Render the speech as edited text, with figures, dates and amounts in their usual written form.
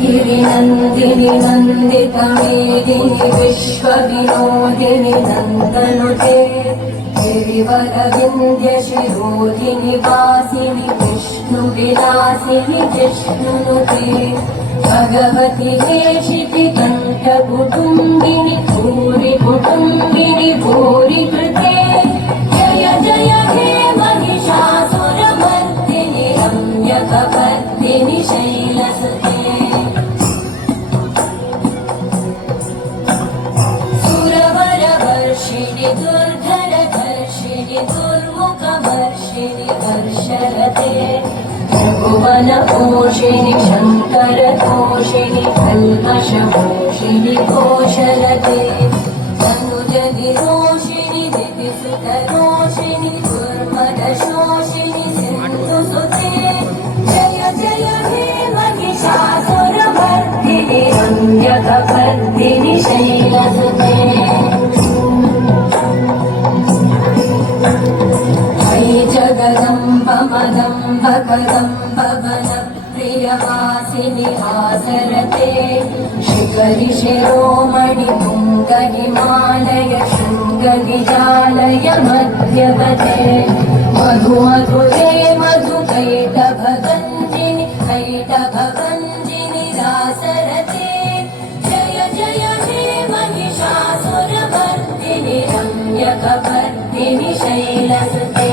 गिरिनन्दिनि नन्दितमेदिनि विश्वविनोदिनि नन्दनुते गिरिवरविन्द्यशिरोधिनि वासिनि विष्णुविलासिनि जिष्णुनुते भगवति हेशिति कण्ठकुटुम्बिनि भूरि कुटुम्बिनि भूरि कृते जय जय हे महिषासुरमर्दिनि रम्यकपर्दिनि शैलसुते दुर्धरधर्षिणि दुर्मुखवर्षिणि वर्षरते त्रिभुवनपोषिणि शङ्करतोषिणि कल्मषपोषिणि घोषरते तनुजनिरोषिणि दितिसुतरोषिणि दुर्मदशोषिणि सिन्धुसुते जय जय हे महिषासुरमर्दिनि रम्यकपर्दिनि शैलसुते जगदम्ब मदम्ब कदम्ब वनप्रियवासिनि हासरते शिखरि शिरोमणि तुङ्ग हिमालय शृङ्ग निजालय मध्यगते मधु मधुरे मधुकैटभगञ्जिनि कैटभगञ्जिनि रासरते जय जय हे महिषासुरमर्दिनि रम्यकपर्दिनि शैलसुते